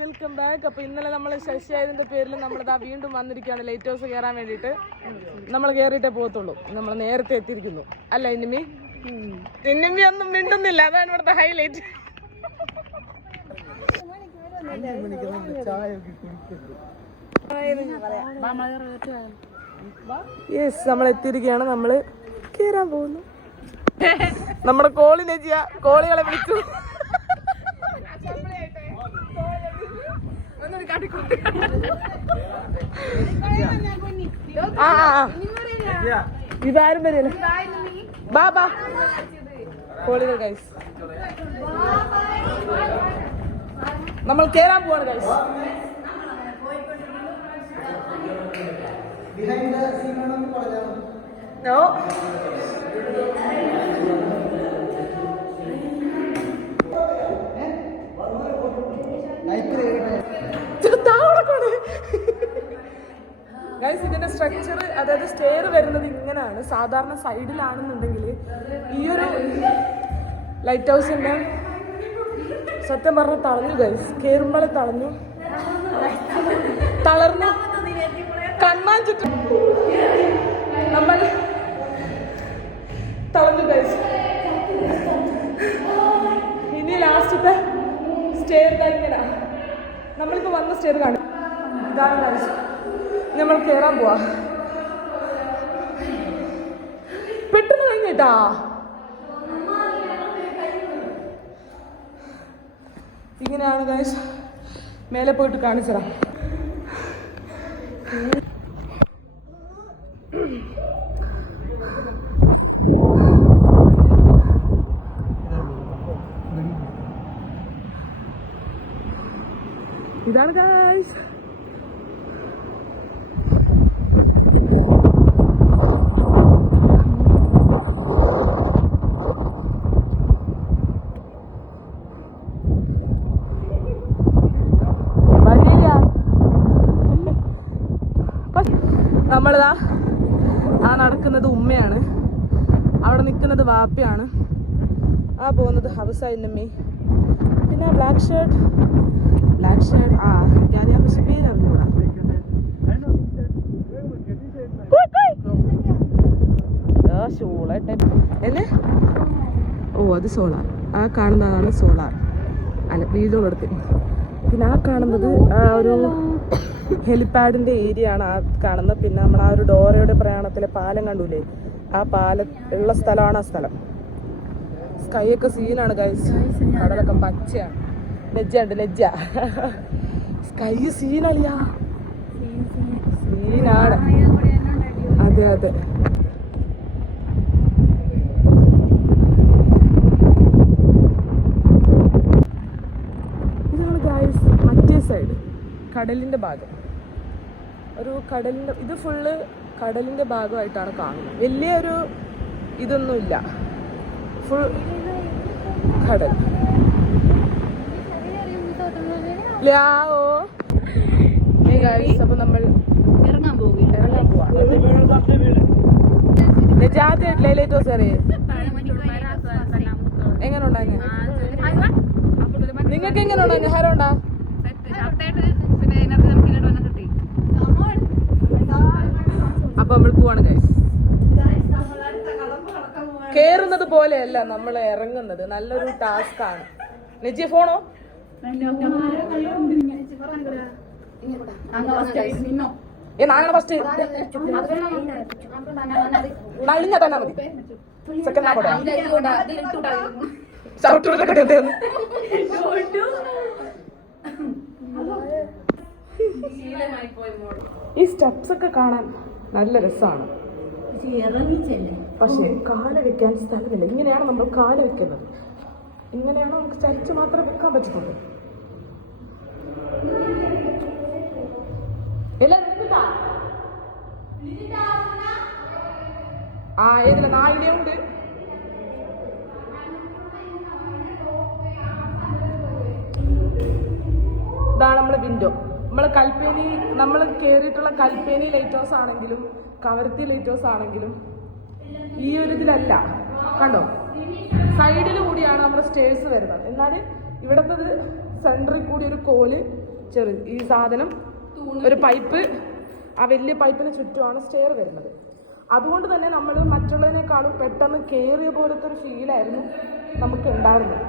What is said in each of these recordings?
Welcome back അപ്പൊ ഇന്നലെ നമ്മൾ ശശിയായതിന്റെ പേരിൽ നമ്മളിതാ വീണ്ടും വന്നിരിക്കുകയാണ്. ലൈറ്റ് ഹൗസ് കയറാൻ വേണ്ടിട്ട് നമ്മൾ കയറിയിട്ടേ പോകത്തുള്ളൂ. നമ്മൾ നേരത്തെ എത്തിയിരിക്കുന്നു. അല്ല ഇനിമി ഇനിമി ഒന്നും മിണ്ടുന്നില്ല. അതാണ് ഇവിടുത്തെ ഹൈലൈറ്റ് യെസ് നമ്മൾ എത്തിയിരിക്കുകയാണ്. നമ്മൾ കേറാൻ പോകുന്നു. നമ്മുടെ കോളിനെ ചെയ്യാ കോളികളെ വിളിച്ചു. ആ. ഇതാരും വരില്ല ബാ ബാ കോളികൾ ഗൈസ് നമ്മൾ കേറാൻ പോവാണ് ഗൈസ് നോ ഗൈസ് ഇതിന്റെ സ്ട്രക്ചർ അതായത് സ്റ്റെയർ വരുന്നത് ഇങ്ങനെയാണ്. സാധാരണ സൈഡിലാണെന്നുണ്ടെങ്കിൽ ഈ ഒരു ലൈറ്റ് ഹൗസിന്റെ സത്യം പറഞ്ഞ തളഞ്ഞു ഗൈസ് കേറുമ്പോൾ തളഞ്ഞു. തളർന്നു കണ്ണാൻ ചുറ്റും നമ്മൾ തളഞ്ഞു ഗൈസ് ഇനി ലാസ്റ്റത്തെ സ്റ്റെയർ ഇങ്ങനെ നമ്മളിപ്പോ വന്ന സ്റ്റെയർ കാണും. ഇതാണ് നമ്മൾ കയറാൻ പോവാ. പെട്ടെന്ന് കഴിഞ്ഞിട്ടാ ഇങ്ങനെയാണ് ഗൈസ് മേലെ പോയിട്ട് കാണിച്ചതാ ഇതാണ് ഗൈസ് വരില്ല നമ്മളിതാ ആ നടക്കുന്നത് ഉമ്മയാണ് അവിടെ നിൽക്കുന്നത് വാപ്പയാണ് ആ ഹവസായിന്നമ്മി പിന്നെ ബ്ലാക്ക് ഷർട്ട് ബ്ലാക്ക് ഷർട്ട് ആ ഞാൻ പക്ഷെ പേര് അറിഞ്ഞൂടാ ഷോളാട്ടെ. എന്നെ? ഓ അത് സോളാർ. ആ കാണുന്നതാണ് സോളാർ. അല്ല വീടുകളെടുത്ത് പിന്നെ ആ കാണുന്നത് ആ ഒരു ഹെലിപ്പാഡിന്റെ ഏരിയ ആണ് ആ കാണുന്നത്. പിന്നെ നമ്മൾ ആ ഒരു ഡോറയുടെ പ്രയാണത്തിലെ പാലം കണ്ടൂലേ? ആ പാല ഉള്ള സ്ഥലമാണ് ആ സ്ഥലം. സ്കൈ ഒക്കെ സീനാണ് ഗൈസ് കടലൊക്കെ പച്ചയാണ് ലജ്ജ ഉണ്ട് ലജ്ജ. സ്കൈ സീനളിയാ. സീനാണ്. അതെ അതെ. ഇതാണ് ഗൈസ് മറ്റേ സൈഡ് കടലിന്റെ ഭാഗം. ഒരു കടലിന്റെ ഇത് ഫുള്ള് കടലിന്റെ ഭാഗമായിട്ടാണ് കാണുന്നത്. വലിയൊരു ഇതൊന്നുമില്ല. ഫുൾ കടൽ. അപ്പൊ നമ്മൾ ഇറങ്ങാൻ പോകുകയാണ് ഇറങ്ങാൻ പോവാ. നിജാത്ത് ലൈലൈറ്റ് ഹൗസ് അറിയേ? എങ്ങനെ ഉണ്ടായിരുന്നു നിങ്ങൾക്ക് എങ്ങനെ ഉണ്ടായിരുന്നു ഹരം ഉണ്ടാ? അപ്പൊ നമ്മൾ പോവാണ് ഗൈസ് കേറുന്നത് പോലെയല്ല നമ്മൾ ഇറങ്ങുന്നത്. നല്ലൊരു ടാസ്ക് ആണ്. നിജി ഫോണോ? ഏ നാനാണ് ഫസ്റ്റ് നളിഞ്ഞ തന്നെ മതി. സെക്കൻഡ് ഷർട്ട് ഈ സ്റ്റെപ്സ് ഒക്കെ കാണാൻ നല്ല രസമാണ്. പക്ഷേ കാൽ വെക്കാൻ സ്ഥലമില്ല. ഇങ്ങനെയാണ് നമ്മൾ കാൽ വെക്കുന്നത്. ഇങ്ങനെയാണ് നമുക്ക് ചരിച്ച് മാത്രം വെക്കാൻ പറ്റുന്നത്? ആ ഏതില്ല നായിടെ ഉണ്ട്. ഇതാണ് നമ്മളെ വിൻഡോ നമ്മളെ കൽപ്പേനി നമ്മൾ കയറിയിട്ടുള്ള കൽപ്പേനി ലൈറ്റ് ഹൗസ് ആണെങ്കിലും കവരത്തി ലൈറ്റ് ഹൗസ് ആണെങ്കിലും ഈ ഒരു ഇതിലല്ല കണ്ടോ? സൈഡിൽ കൂടിയാണ് നമ്മുടെ സ്റ്റേഴ്സ് വരുന്നത്. എന്നാൽ ഇവിടത്തത് സെന്ററിൽ കൂടി ഒരു കോൽ ചെറു ഈ സാധനം ഒരു പൈപ്പ് ആ വലിയ പൈപ്പിന് ചുറ്റുമാണ് സ്റ്റെയർ വരുന്നത്. അതുകൊണ്ട് തന്നെ നമ്മൾ മറ്റുള്ളതിനേക്കാളും പെട്ടെന്ന് കയറിയ പോലത്തെ ഒരു ഫീലായിരുന്നു നമുക്ക് ഉണ്ടായിരുന്നത്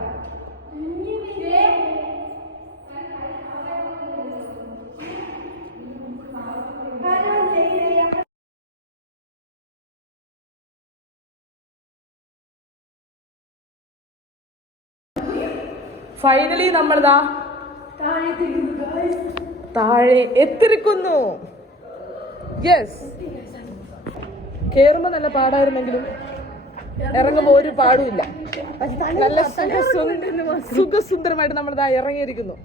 ഫൈനലി നമ്മൾ നമ്മളിതാ താഴെ എത്തിരിക്കുന്നു. യെസ് കേറുമ്പോ നല്ല പാടായിരുന്നെങ്കിലും ഇറങ്ങുമ്പോ ഒരു പാടുമില്ല നല്ല സുഖസുന്ദ സുഖസുന്ദരമായിട്ട് നമ്മൾ ഇതാ ഇറങ്ങിയിരിക്കുന്നു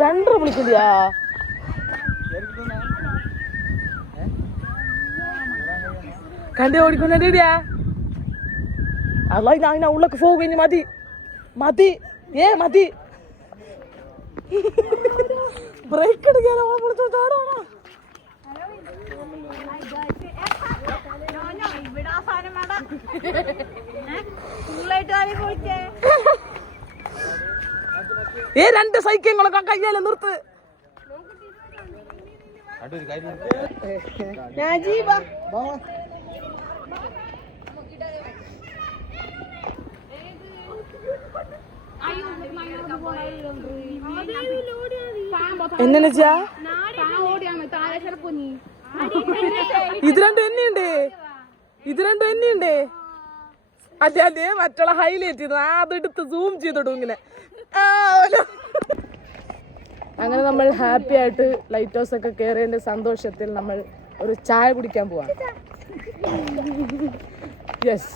രണ്ടര വിളിക്കില്ല കണ്ടേ ഓടിക്കൊണ്ടിടിയാ അല്ല ഞാൻ ഉള്ളക്ക് പോകും ഇനി മതി. മതി. ഏ മതി. ബ്രേക്ക് എടുക്കാൻ ഏ രണ്ട് സൈക്കിളുകളൊക്കെ കയ്യാലെ നിർത്ത്. എന്നെച്ചാ ഇത് രണ്ടും എന്നെയുണ്ട്. ഇത് രണ്ടും എന്നെയുണ്ട്. അതെ അതെ മറ്റുള്ള ഹൈലൈറ്റ് ചെയ്തു അതെടുത്ത് സൂം ചെയ്തിടും ഇങ്ങനെ. അങ്ങനെ നമ്മൾ ഹാപ്പി ആയിട്ട് ലൈറ്റ് ഹൗസ് ഒക്കെ കയറിയതിന്റെ സന്തോഷത്തിൽ നമ്മൾ ഒരു ചായ കുടിക്കാൻ പോവാം യെസ്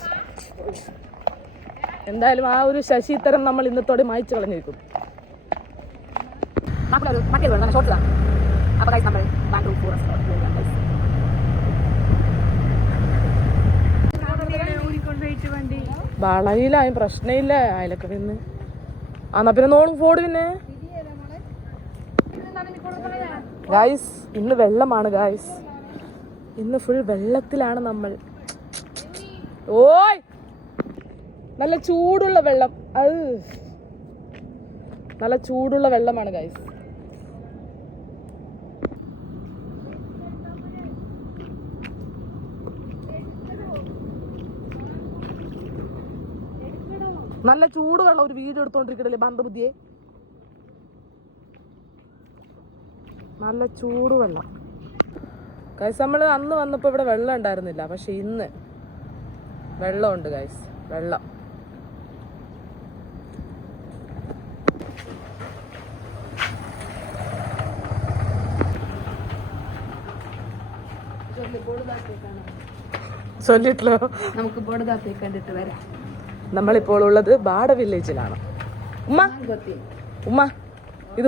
എന്തായാലും ആ ഒരു ശശിത്തരം നമ്മൾ ഇന്നത്തോടെ മായ്ച്ചു കളഞ്ഞിരിക്കും. വളയിലായും പ്രശ്നമില്ല അയലൊക്കെ പിന്നെ എന്നാ പിന്നെ നോളും ഫോട് പിന്നെ. ഗായ്സ് ഇന്ന് വെള്ളമാണ് ഗായ്സ് ഇന്ന് ഫുൾ വെള്ളത്തിലാണ് നമ്മൾ. ഓയ്! നല്ല ചൂടുള്ള വെള്ളം. അത് നല്ല ചൂടുള്ള വെള്ളമാണ് ഗൈസ് നല്ല ചൂട് വെള്ളം ഒരു വീഡിയോ എടുത്തോണ്ടിരിക്കണല്ലേ ബന്ധബുദ്ധിയെ നല്ല ചൂട് വെള്ളം. ഗൈസ് നമ്മൾ അന്ന് വന്നപ്പോൾ ഇവിടെ വെള്ളം ഉണ്ടായിരുന്നില്ല പക്ഷെ ഇന്ന് വെള്ളമുണ്ട് ഗൈസ് വെള്ളം. ചൊല്ലിട്ടല്ലോ നമുക്ക് കണ്ടിട്ട് വരാം. നമ്മളിപ്പോൾ ഉള്ളത് ബാഡ വില്ലേജിലാണ്. ഉമ്മ? ഉമ്മ ഇത്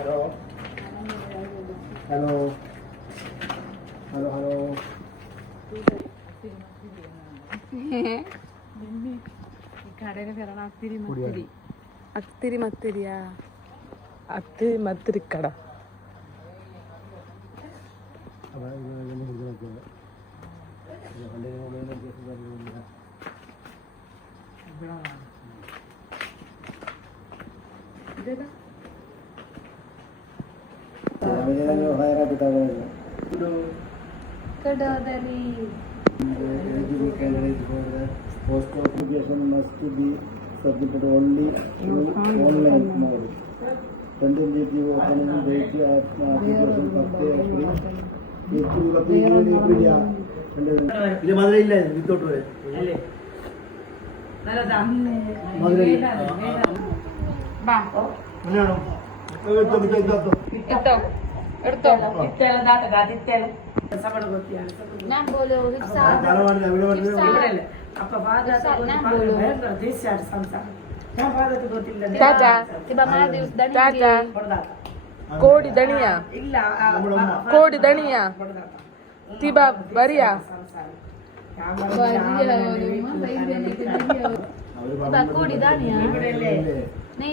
ഹലോ. ഹലോ. Hello hello. അത്തിരി മത്തിരി അത്തിരി മത്തിരിയാ അത്തിരി മത്തിരിക്കട ഇത് തന്നെ ഹയറാക്കി താഴെ കടോദരി eligible candidates for the post qualification must be submitted only through online mode. Tentative opening date of application പത്ത് ഏപ്രിൽ ഏപ്രിൽ പത്ത് ഇരുപത് ഏപ്രിലാ ഇത് മധുരയില്ല വിത്തോട്ട് വരെ ಕೋಡಿ ದಣಿಯ. ಇಲ್ಲ ಕೋಡಿ ದಣಿಯ. ತಿಬಾ ಬರಿಯ. ಕೋಡಿ ದಾನಿಯ ನೀ?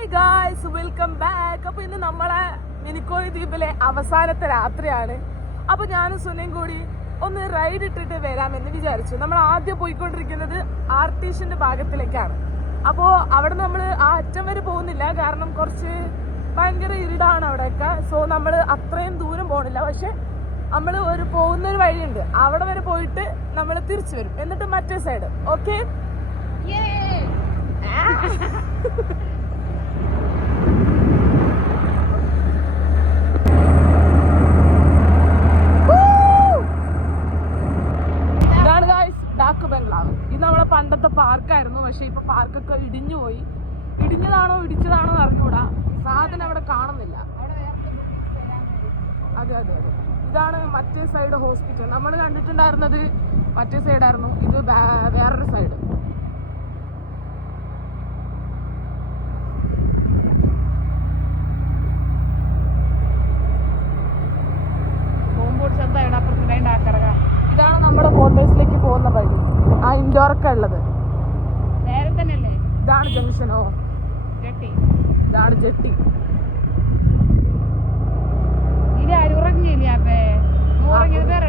ഹായ് ഗായ്സ് വെൽക്കം ബാക്ക് അപ്പോൾ ഇന്ന് നമ്മളെ മിനിക്കോയ് ദ്വീപിലെ അവസാനത്തെ രാത്രിയാണ്. അപ്പോൾ ഞാനും സുനയും കൂടി ഒന്ന് റൈഡ് ഇട്ടിട്ട് വരാമെന്ന് വിചാരിച്ചു. നമ്മൾ ആദ്യം പോയിക്കൊണ്ടിരിക്കുന്നത് ആർട്ടീഷ്യന്റെ ഭാഗത്തിലേക്കാണ്. അപ്പോൾ അവിടെ നമ്മൾ ആ അറ്റം വരെ പോകുന്നില്ല. കാരണം കുറച്ച് ഭയങ്കര ഇരുടാണ് അവിടെയൊക്കെ. സോ നമ്മൾ അത്രയും ദൂരം പോകണില്ല പക്ഷെ നമ്മൾ ഒരു പോകുന്ന ഒരു വഴിയുണ്ട്. അവിടെ വരെ പോയിട്ട് നമ്മൾ തിരിച്ചു വരും. എന്നിട്ട് മറ്റേ side okay guys dak bungalow ഇത് നമ്മളെ പണ്ടത്തെ പാർക്കായിരുന്നു പക്ഷെ ഇപ്പൊ പാർക്കൊക്കെ ഇടിഞ്ഞു പോയി. ഇടിഞ്ഞതാണോ ഇടിച്ചതാണോ എന്ന് അറിഞ്ഞൂടാ സാധനം അവിടെ കാണുന്നില്ല. അതെ അതെ അതെ. ഇതാണ് മറ്റേ സൈഡ് ഹോസ്പിറ്റൽ നമ്മൾ കണ്ടിട്ടുണ്ടായിരുന്നത് മറ്റേ സൈഡ് ആയിരുന്നു. ഇത് വേറൊരു സൈഡ് ഇതാണ് നമ്മുടെ ഫോട്ടോസിലേക്ക് പോകുന്ന വഴി. ആ ഇൻഡോറൊക്കെ ഉള്ളത്. നേരെ തന്നെയല്ലേ ഇതാണ് ജംഗ്ഷനോ ജെട്ടി. ഇതാണ് ജെട്ടി. ഇത് ആരും ഉറങ്ങിയില്ല അപ്പേ ഉറങ്ങിയത് വേറെ